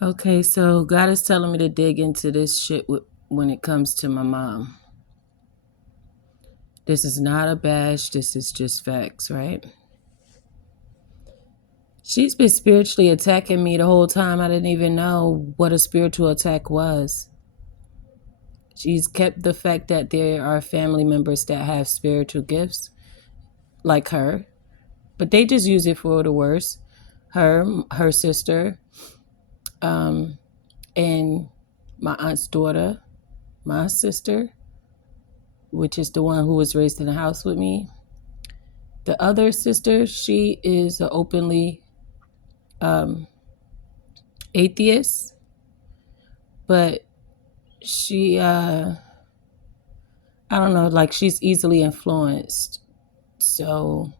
Okay, so God is telling me to dig into this shit when it comes to my mom. This is not a bash, this is just facts, right? She's been spiritually attacking me the whole time. I didn't even know what a spiritual attack was. She's kept the fact that there are family members that have spiritual gifts, like her, but they just use it for the worst. Her sister, um, and my aunt's daughter, my sister, which is the one who was raised in the house with me. The other sister, she is an openly um, atheist, but she, I don't know, like she's easily influenced. So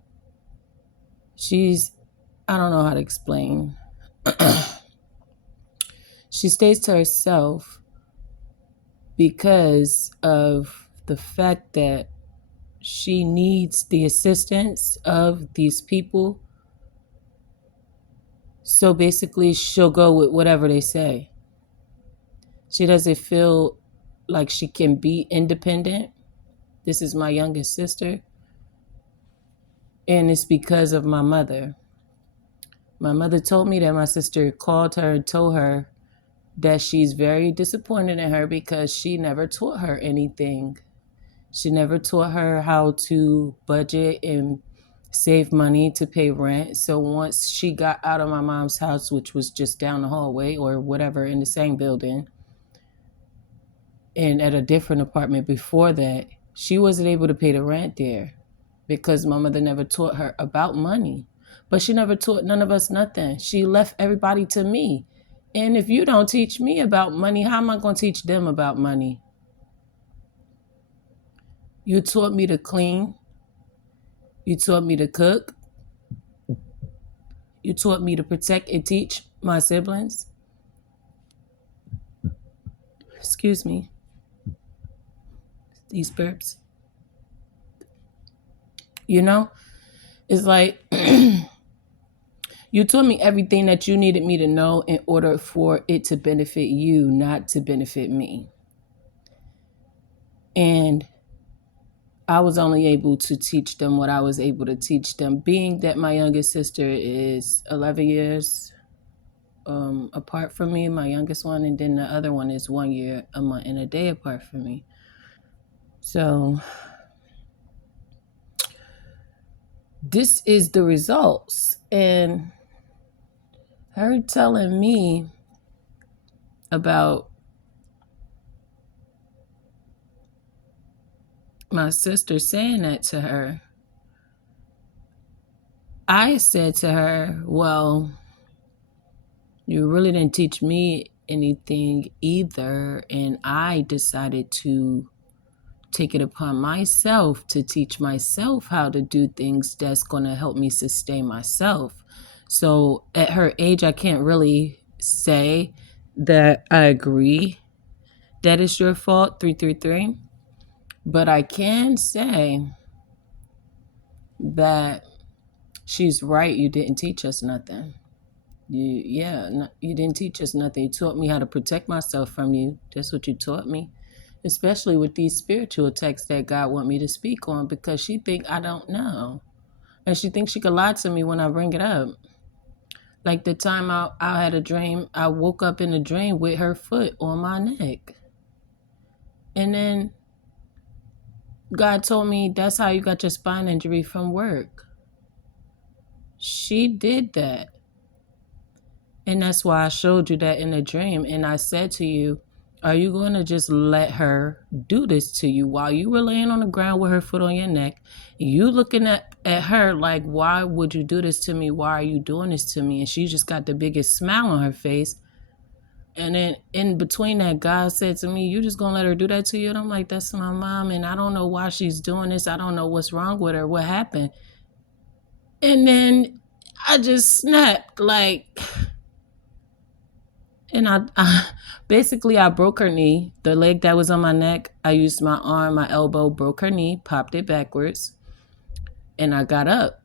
she's, I don't know how to explain. She stays to herself because of the fact that she needs the assistance of these people. So basically, she'll go with whatever they say. She doesn't feel like she can be independent. This is my youngest sister, and it's because of my mother. My mother told me that my sister called her and told her that she's very disappointed in her because she never taught her anything. She never taught her how to budget and save money to pay rent. So once she got out of my mom's house, which was just down the hallway or whatever in the same building, and at a different apartment before that, she wasn't able to pay the rent there because my mother never taught her about money. But she never taught none of us nothing. She left everybody to me. And if you don't teach me about money, how am I going to teach them about money? You taught me to clean. You taught me to cook. You taught me to protect and teach my siblings. Excuse me. These burps. You know, it's like you taught me everything that you needed me to know in order for it to benefit you, not to benefit me. And I was only able to teach them what I was able to teach them, being that my youngest sister is 11 years apart from me, my youngest one, and then the other one is 1 year, a month, and a day apart from me. So this is the results. And her telling me about my sister saying that to her, I said to her, well, you really didn't teach me anything either. And I decided to take it upon myself to teach myself how to do things that's going to help me sustain myself. So at her age, I can't really say that I agree that it's your fault, 333. But I can say that she's right. You didn't teach us nothing. You didn't teach us nothing. You taught me how to protect myself from you. That's what you taught me. Especially with these spiritual texts that God want me to speak on, because she think I don't know. And she thinks she could lie to me when I bring it up. Like the time I had a dream, I woke up in a dream with her foot on my neck. And then God told me that's how you got your spine injury from work. She did that. And that's why I showed you that in a dream. And I said to you, are you going to just let her do this to you while you were laying on the ground with her foot on your neck? You looking at her like, why would you do this to me? Why are you doing this to me? And she just got the biggest smile on her face. And then in between that, God said to me, you just going to let her do that to you? And I'm like, that's my mom. And I don't know why she's doing this. I don't know what's wrong with her. What happened? And then I just snapped like... And I basically I broke her knee. The leg that was on my neck, I used my arm, my elbow, broke her knee, popped it backwards, and I got up.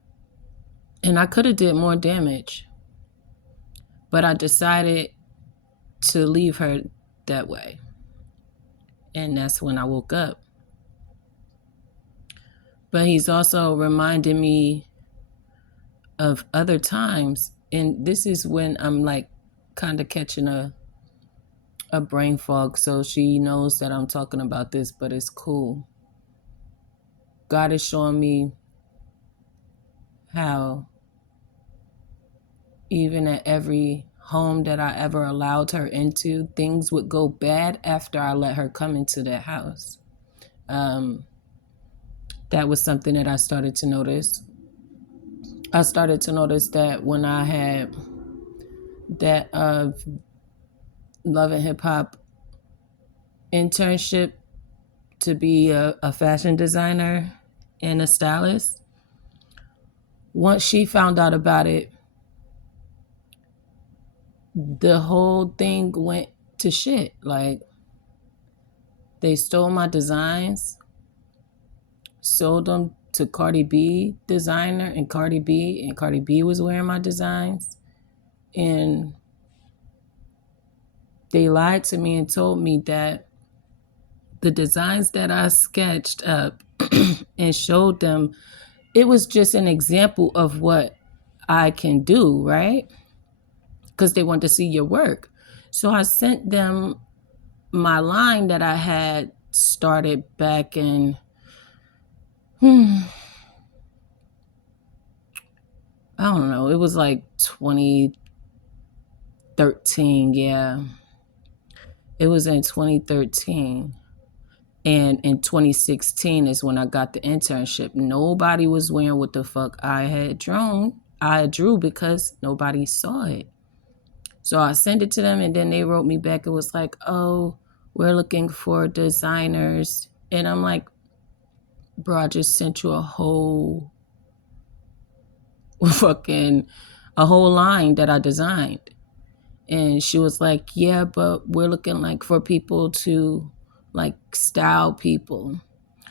And I could have did more damage. But I decided to leave her that way. And that's when I woke up. But he's also reminding me of other times. And this is when I'm like kind of catching a brain fog. So she knows that I'm talking about this, but it's cool. God is showing me how even at every home that I ever allowed her into, things would go bad after I let her come into that house. That was something that I started to notice. I started to notice that when I had that Love and Hip Hop internship to be a fashion designer and a stylist, once she found out about it, the whole thing went to shit. Like, they stole my designs, sold them to Cardi B designer, and Cardi B was wearing my designs. And they lied to me and told me that the designs that I sketched up and showed them, it was just an example of what I can do, right? Because they wanted to see your work. So I sent them my line that I had started back in I don't know, it was like 2013, yeah. It was in 2013. And in 2016 is when I got the internship. Nobody was wearing what the fuck I had drawn. I drew because nobody saw it. So I sent it to them, and then they wrote me back. It was like, oh, we're looking for designers. And I'm like, bro, I just sent you a whole line that I designed. And she was like, yeah, but we're looking like for people to like style people.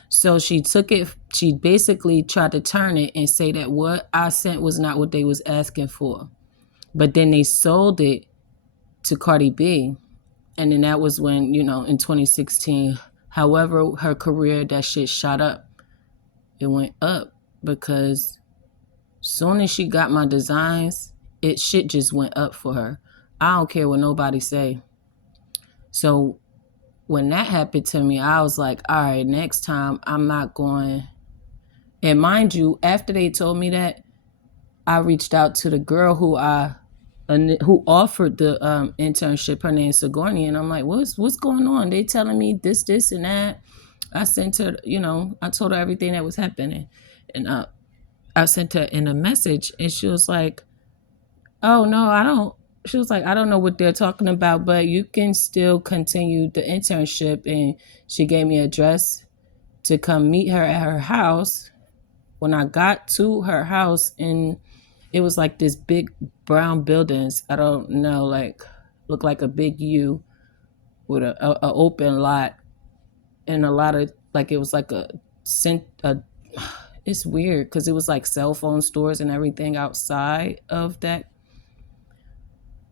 So she took it, she basically tried to turn it and say that what I sent was not what they was asking for. But then they sold it to Cardi B. And then that was when, in 2016, however, her career, that shit shot up. It went up because soon as she got my designs, shit just went up for her. I don't care what nobody say. So when that happened to me, I was like, all right, next time I'm not going. And mind you, after they told me that, I reached out to the girl who offered the internship. Her name's Sigourney, and I'm like, what's going on? They telling me this, and that. I sent her, I told her everything that was happening, and I sent her in a message, and she was like, oh no, I don't. She was like, I don't know what they're talking about, but you can still continue the internship. And she gave me an address to come meet her at her house. When I got to her house, and it was like this big brown buildings, I don't know, like looked like a big U with a open lot, and a lot of, like, it was like it's weird because it was like cell phone stores and everything outside of that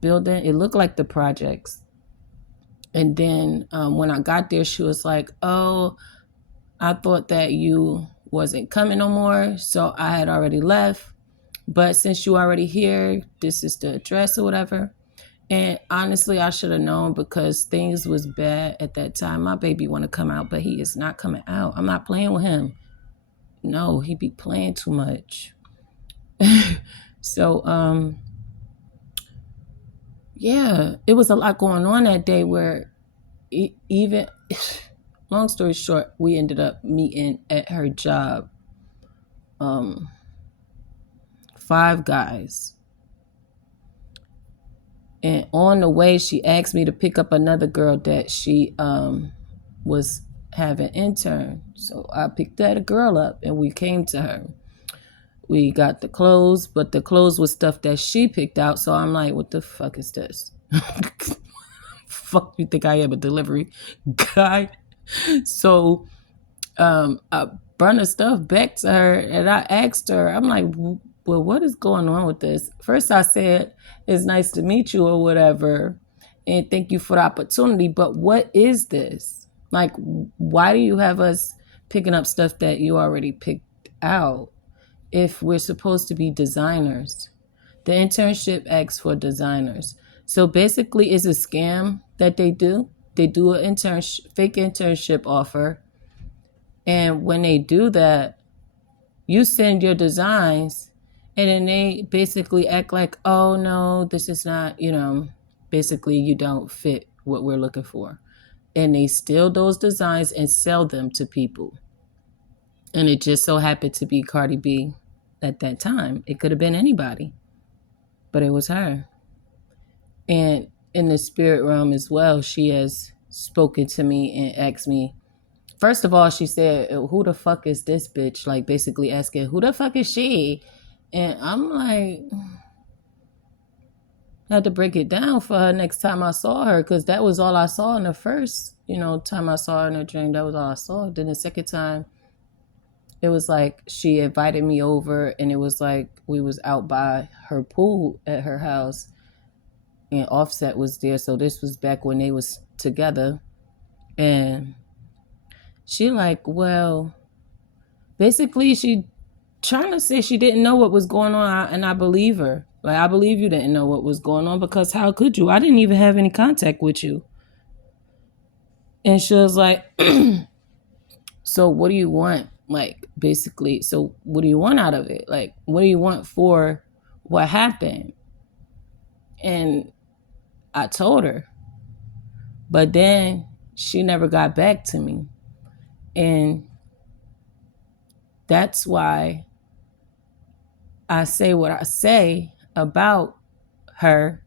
building. It looked like the projects. And then when I got there, she was like, oh, I thought that you wasn't coming no more, so I had already left. But since you already here, this is the address or whatever. And honestly, I should have known because things was bad at that time. My baby want to come out, but he is not coming out. I'm not playing with him. No, he be playing too much. So, yeah, it was a lot going on that day where even, long story short, we ended up meeting at her job. 5 guys. And on the way, she asked me to pick up another girl that she was having intern. So I picked that girl up and we came to her. We got the clothes, but the clothes was stuff that she picked out. So I'm like, what the fuck is this? Fuck you think I am, a delivery guy? So I brought her stuff back to her and I asked her, I'm like, well, what is going on with this? First I said, it's nice to meet you or whatever. and thank you for the opportunity. But what is this? Like, why do you have us picking up stuff that you already picked out if we're supposed to be designers? The internship asks for designers. So basically, it's a scam that they do. They do an fake internship offer. And when they do that, you send your designs, and then they basically act like, oh no, this is not, basically you don't fit what we're looking for. And they steal those designs and sell them to people. And it just so happened to be Cardi B at that time. It could have been anybody, but it was her. And in the spirit realm as well, she has spoken to me and asked me. First of all, she said, who the fuck is this bitch? Like, basically asking, who the fuck is she? And I'm like, I had to break it down for her next time I saw her, because that was all I saw in the first, time I saw her in a dream. That was all I saw. Then the second time, it was like she invited me over, and it was like we was out by her pool at her house, and Offset was there. So this was back when they was together. And she like, well, basically she trying to say she didn't know what was going on, and I believe her. Like, I believe you didn't know what was going on, because how could you? I didn't even have any contact with you. And she was like, so what do you want? Like, basically, so what do you want out of it? Like, what do you want for what happened? And I told her. But then she never got back to me. And that's why I say what I say about her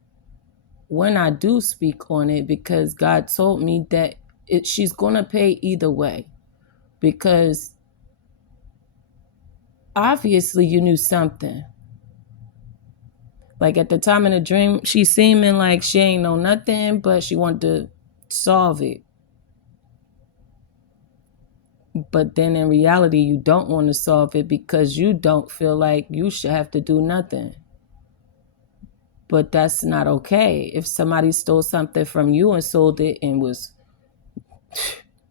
when I do speak on it, because God told me that she's going to pay either way, because obviously you knew something. Like, at the time in the dream, she seeming like she ain't know nothing, but she wanted to solve it. But then in reality, you don't want to solve it because you don't feel like you should have to do nothing. But that's not okay. If somebody stole something from you and sold it and was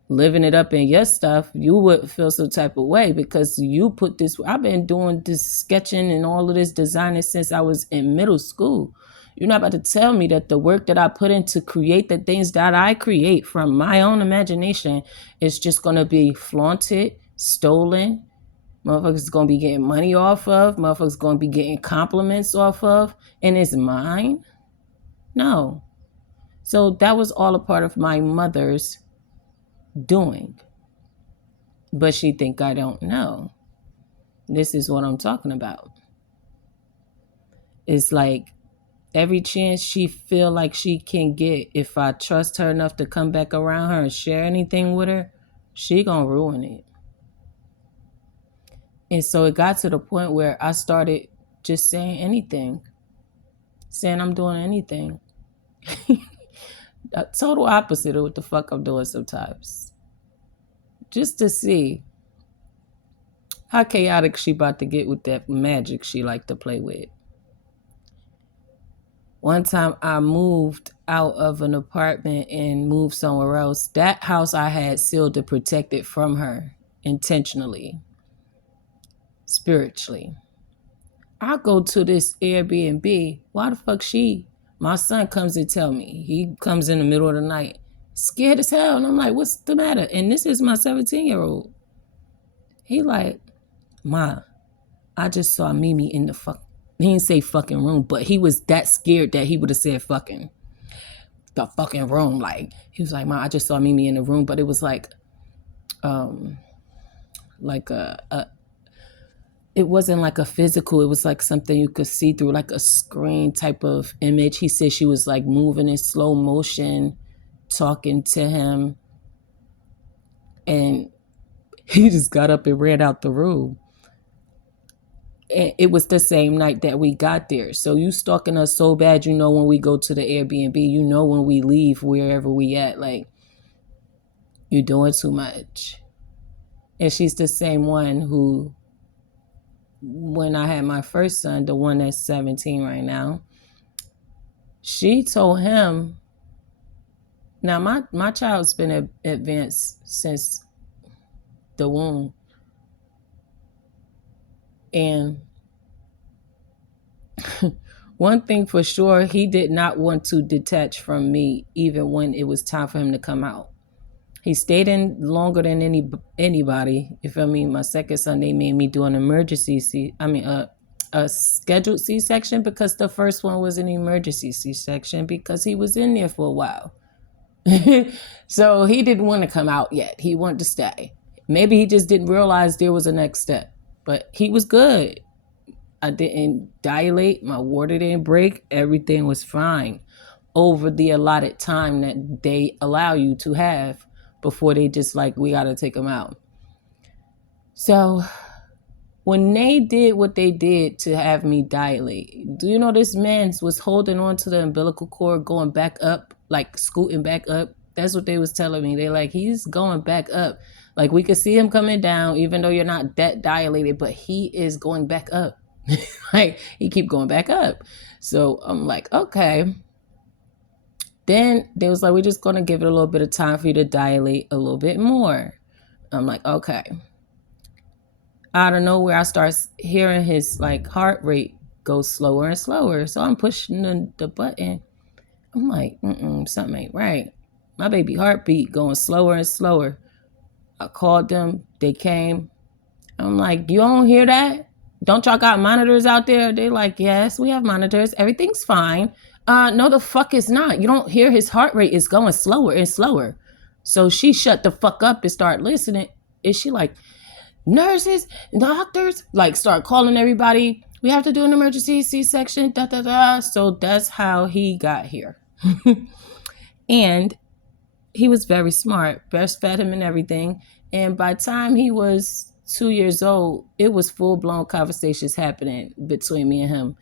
living it up in your stuff, you would feel some type of way, because you put this. I've been doing this sketching and all of this designing since I was in middle school. You're not about to tell me that the work that I put in to create the things that I create from my own imagination is just going to be flaunted, stolen, motherfuckers going to be getting money off of, motherfuckers going to be getting compliments off of, and it's mine? No. So that was all a part of my mother's doing. But she think I don't know. This is what I'm talking about. It's like every chance she feel like she can get, if I trust her enough to come back around her and share anything with her, she gonna ruin it. And so it got to the point where I started just saying anything, saying I'm doing anything. A total opposite of what the fuck I'm doing sometimes. Just to see how chaotic she about to get with that magic she like to play with. One time I moved out of an apartment and moved somewhere else. That house I had sealed to protect it from her intentionally, spiritually. I go to this Airbnb. Why the fuck my son comes and tell me. He comes in the middle of the night, scared as hell. And I'm like, what's the matter? And this is my 17-year-old. He like, Ma, I just saw Mimi in the fuck. He didn't say fucking room, but he was that scared that he would have said fucking the fucking room. Like, he was like, Ma, I just saw Mimi in the room, but it was like it wasn't like a physical, it was like something you could see through, like a screen type of image. He said she was like moving in slow motion, talking to him, and he just got up and ran out the room. And it was the same night that we got there. So you stalking us so bad, when we go to the Airbnb, when we leave, wherever we at, like, you're doing too much. And she's the same one who, when I had my first son, the one that's 17 right now, she told him Now my child's been advanced since the womb, and one thing for sure, he did not want to detach from me, even when it was time for him to come out. He stayed in longer than anybody. You feel me? My second son, they made me do an emergency a scheduled C-section, because the first one was an emergency C-section because he was in there for a while. So he didn't want to come out yet. He wanted to stay. Maybe he just didn't realize there was a next step. But he was good. I didn't dilate. My water didn't break. Everything was fine over the allotted time that they allow you to have before they just like, we got to take them out. So when they did what they did to have me dilate, do you know this man was holding on to the umbilical cord, going back up, like scooting back up? That's what they was telling me. They like, he's going back up. Like, we could see him coming down, even though you're not that dilated, but he is going back up. Like, he keep going back up. So I'm like, okay. Then they was like, we're just going to give it a little bit of time for you to dilate a little bit more. I'm like, okay. Out of nowhere, I start hearing his like heart rate go slower and slower. So I'm pushing the button. I'm like, something ain't right. My baby heartbeat going slower and slower. I called them. They came. I'm like, you don't hear that? Don't y'all got monitors out there? They like, yes, we have monitors. Everything's fine. No, the fuck is not. You don't hear his heart rate is going slower and slower. So she shut the fuck up and start listening. And she like, nurses, doctors, like start calling everybody. We have to do an emergency C-section, da da da. So that's how he got here. And he was very smart, breastfed him and everything. And by the time he was 2 years old, it was full-blown conversations happening between me and him.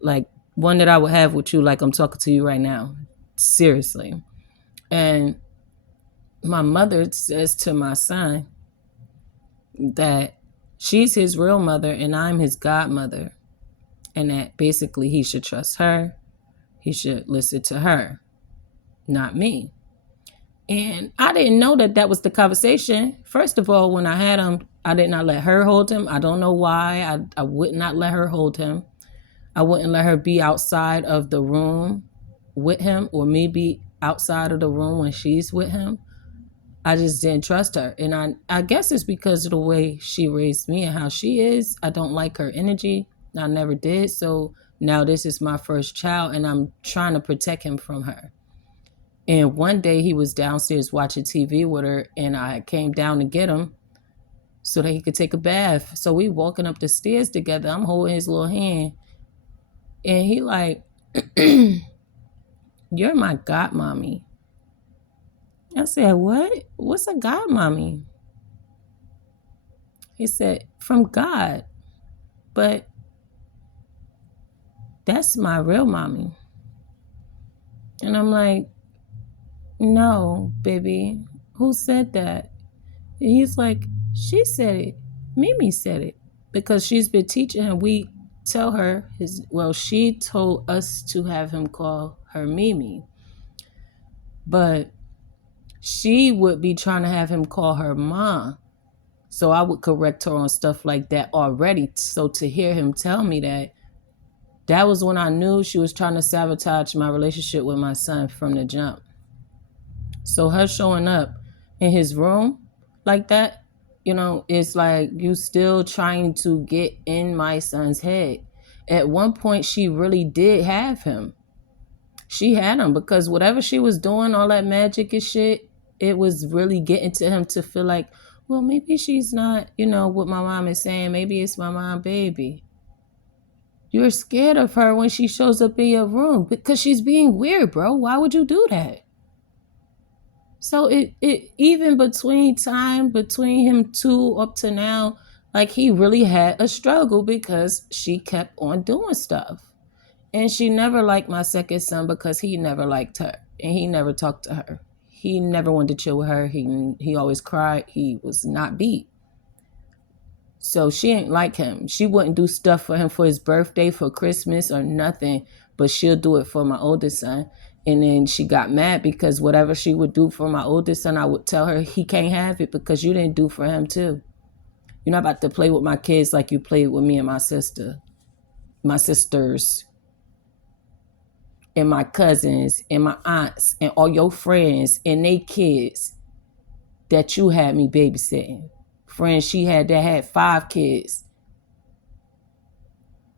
Like one that I would have with you, like I'm talking to you right now. Seriously. And my mother says to my son that she's his real mother and I'm his godmother. And that basically he should trust her. He should listen to her, not me. And I didn't know that was the conversation. First of all, when I had him, I did not let her hold him. I don't know why. I would not let her hold him. I wouldn't let her be outside of the room with him, or me be outside of the room when she's with him. I just didn't trust her. And I guess it's because of the way she raised me and how she is. I don't like her energy. I never did. So now this is my first child and I'm trying to protect him from her. And one day he was downstairs watching TV with her and I came down to get him so that he could take a bath. So we walking up the stairs together. I'm holding his little hand. And he like, you're my godmommy. I said, what? What's a godmommy? He said, from God. But that's my real mommy. And I'm like, no, baby. Who said that? And he's like, she said it. Mimi said it. Because she's been teaching him. We tell her, she told us to have him call her Mimi. But she would be trying to have him call her Ma. So I would correct her on stuff like that already. So to hear him tell me that was when I knew she was trying to sabotage my relationship with my son from the jump. So her showing up in his room like that, it's like you still trying to get in my son's head. At one point, she really did have him. She had him because whatever she was doing, all that magic and shit, it was really getting to him to feel like, well, maybe she's not, what my mom is saying. Maybe it's my mom, baby. You're scared of her when she shows up in your room because she's being weird, bro. Why would you do that? So it even between him two up to now, like he really had a struggle because she kept on doing stuff. And she never liked my second son because he never liked her and he never talked to her. He never wanted to chill with her. He always cried. He was not beat. So she ain't like him. She wouldn't do stuff for him for his birthday, for Christmas, or nothing, but she'll do it for my oldest son. And then she got mad because whatever she would do for my oldest son, I would tell her he can't have it because you didn't do for him too. You're not about to play with my kids like you played with me and my sisters, and my cousins, and my aunts, and all your friends and they kids that you had me babysitting. Friends she had that had 5 kids.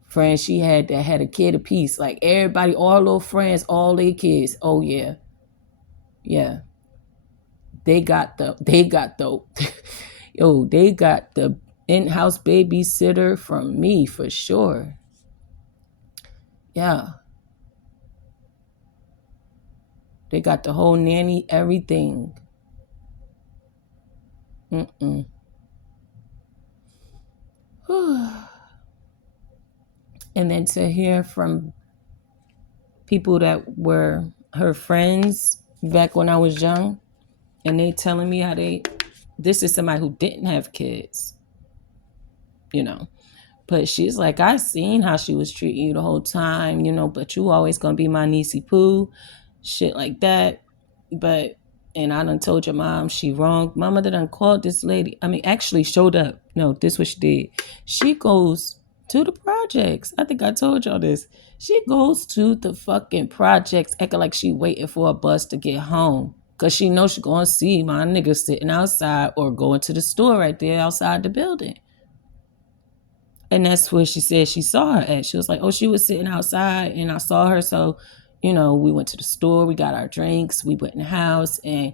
Friends she had that had a kid apiece. Like everybody, all little friends, all their kids. Oh yeah. Yeah. They got the yo, they got the in-house babysitter from me for sure. Yeah. They got the whole nanny, everything. Mm-mm. And then to hear from people that were her friends back when I was young, and they telling me how this is somebody who didn't have kids, you know. But she's like, I seen how she was treating you the whole time, but you always gonna be my niecey poo, shit like that. But and I done told your mom she wrong. My mother done called this lady. I mean, actually showed up. No, this what she did. She goes to the projects. I think I told y'all this. She goes to the fucking projects, acting like she waiting for a bus to get home. Cause she knows she gonna see my nigga sitting outside or going to the store right there outside the building. And that's where she said she saw her at. She was like, oh, she was sitting outside and I saw her. So, we went to the store, we got our drinks, we went in the house and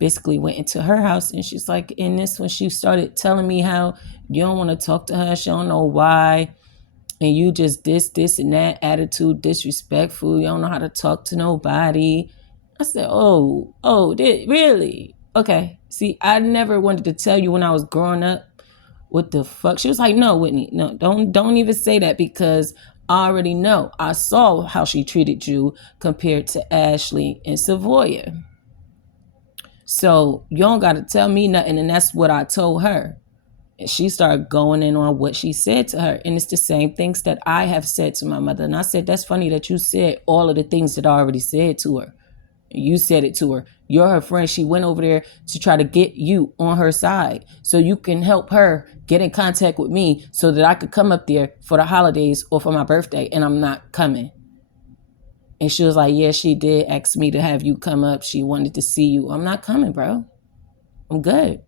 basically went into her house. And she's like, in this, when she started telling me how you don't want to talk to her, she don't know why. And you just this and that attitude, disrespectful. You don't know how to talk to nobody. I said, really? Okay. See, I never wanted to tell you when I was growing up what the fuck. She was like, no, Whitney, no, don't even say that because I already know. I saw how she treated you compared to Ashley and Savoya. So you don't got to tell me nothing. And that's what I told her. And she started going in on what she said to her. And it's the same things that I have said to my mother. And I said, that's funny that you said all of the things that I already said to her. You said it to her. You're her friend. She went over there to try to get you on her side so you can help her get in contact with me so that I could come up there for the holidays or for my birthday, and I'm not coming. And she was like, yeah, she did ask me to have you come up. She wanted to see you. I'm not coming, bro. I'm good.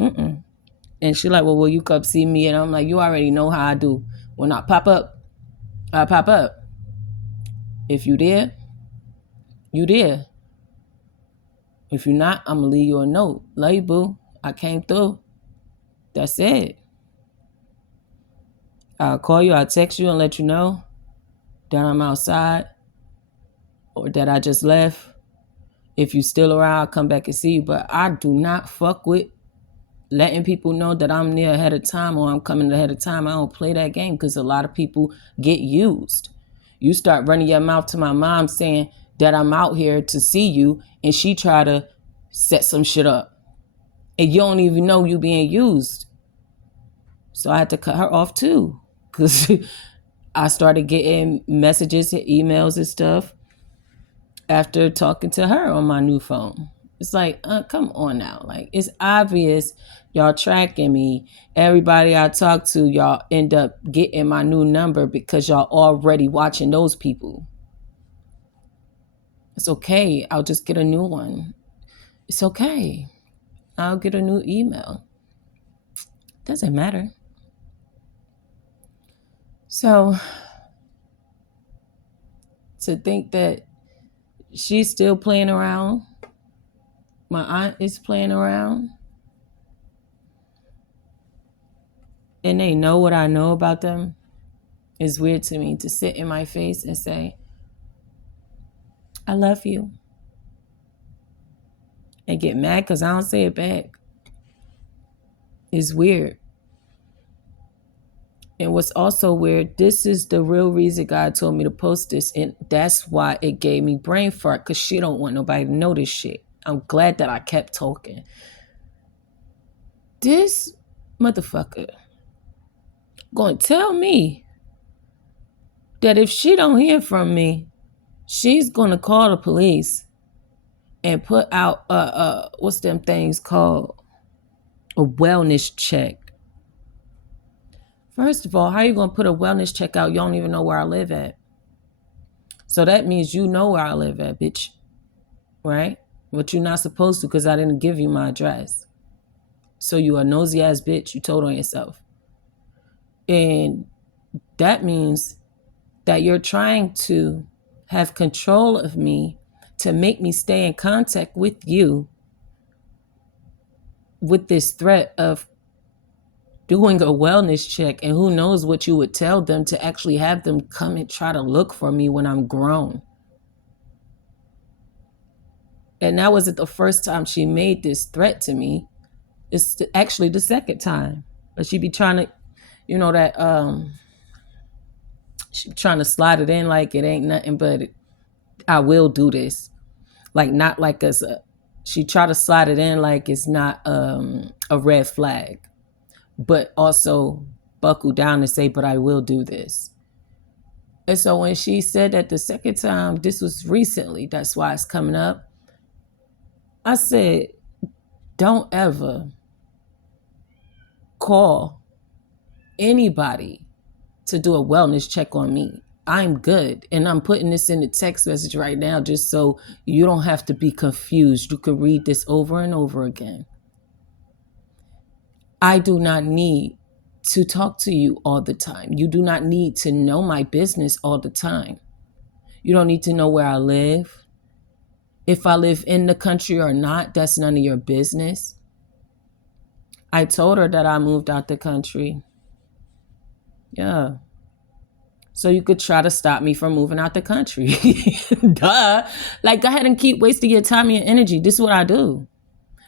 Mm-mm. And she like, well, will you come see me? And I'm like, you already know how I do. When I pop up, I pop up. If you there, you there. If you're not, I'm going to leave you a note. Love you, boo. I came through. That's it. I'll call you. I'll text you and let you know that I'm outside or that I just left. If you still around, I'll come back and see you. But I do not fuck with letting people know that I'm near ahead of time or I'm coming ahead of time. I don't play that game because a lot of people get used. You start running your mouth to my mom saying that I'm out here to see you and she try to set some shit up. And you don't even know you being used. So I had to cut her off too. Because I started getting messages and emails and stuff after talking to her on my new phone. It's like, come on now. Like, it's obvious y'all tracking me. Everybody I talk to, y'all end up getting my new number because y'all already watching those people. It's okay. I'll just get a new one. It's okay. I'll get a new email. Doesn't matter. So to think that she's still playing around, my aunt is playing around, and they know what I know about them, is weird to me. To sit in my face and say, I love you, and get mad because I don't say it back is weird. And what's also weird, this is the real reason God told me to post this. And that's why it gave me brain fart, because she don't want nobody to know this shit. I'm glad that I kept talking. This motherfucker gonna tell me that if she don't hear from me, she's gonna call the police and put out what's them things called, a wellness check. First of all, how you gonna put a wellness check out? You don't even know where I live at. So that means you know where I live at, bitch. Right? But you're not supposed to, because I didn't give you my address. So you a nosy ass bitch. You told on yourself. And that means that you're trying to have control of me to make me stay in contact with you with this threat of doing a wellness check. And who knows what you would tell them to actually have them come and try to look for me when I'm grown. And that wasn't the first time she made this threat to me. It's actually the second time. But she be trying to, that she trying to slide it in like it ain't nothing, but I will do this. Like, not like she try to slide it in like it's not a red flag, but also buckle down and say, but I will do this. And so when she said that the second time, this was recently, that's why it's coming up, I said, don't ever call anybody to do a wellness check on me. I'm good. And I'm putting this in the text message right now just so you don't have to be confused. You can read this over and over again. I do not need to talk to you all the time. You do not need to know my business all the time. You don't need to know where I live. If I live in the country or not, that's none of your business. I told her that I moved out the country. Yeah. So you could try to stop me from moving out the country. Duh. Like, go ahead and keep wasting your time and your energy. This is what I do.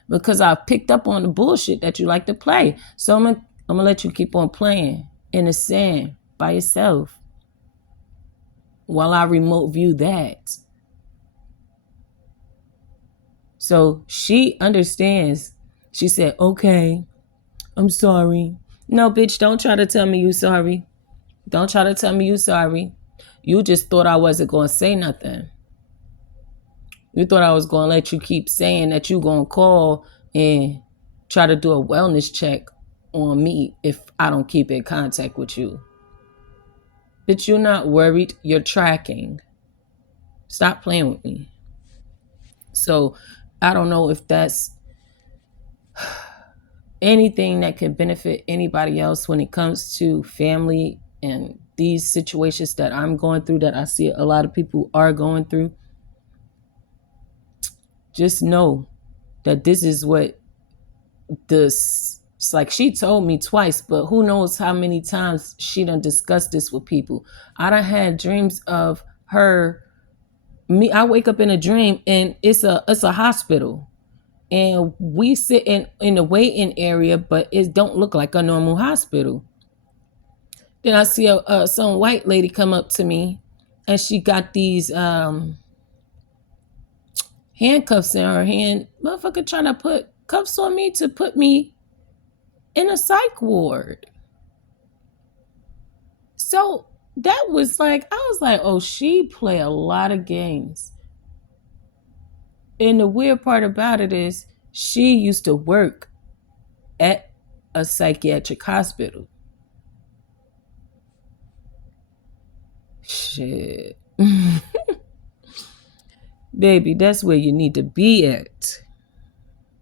Because I've picked up on the bullshit that you like to play. So I'm gonna let you keep on playing in the sand by yourself while I remote view that. So she understands. She said, okay, I'm sorry. No, bitch, don't try to tell me you sorry. Don't try to tell me you sorry. You just thought I wasn't going to say nothing. You thought I was going to let you keep saying that you going to call and try to do a wellness check on me if I don't keep in contact with you. But you're not worried. You're tracking. Stop playing with me. So I don't know if that's anything that can benefit anybody else when it comes to family and these situations that I'm going through, that I see a lot of people are going through. Just know that this is what it's like. She told me twice, but who knows how many times she done discussed this with people. I done had dreams of her. I wake up in a dream and it's a hospital. And we sit in the waiting area, but it don't look like a normal hospital. Then I see some white lady come up to me, and she got these handcuffs in her hand. Motherfucker trying to put cuffs on me to put me in a psych ward. So that was like, I was like, oh, she play a lot of games. And the weird part about it is she used to work at a psychiatric hospital. Shit. Baby, that's where you need to be at.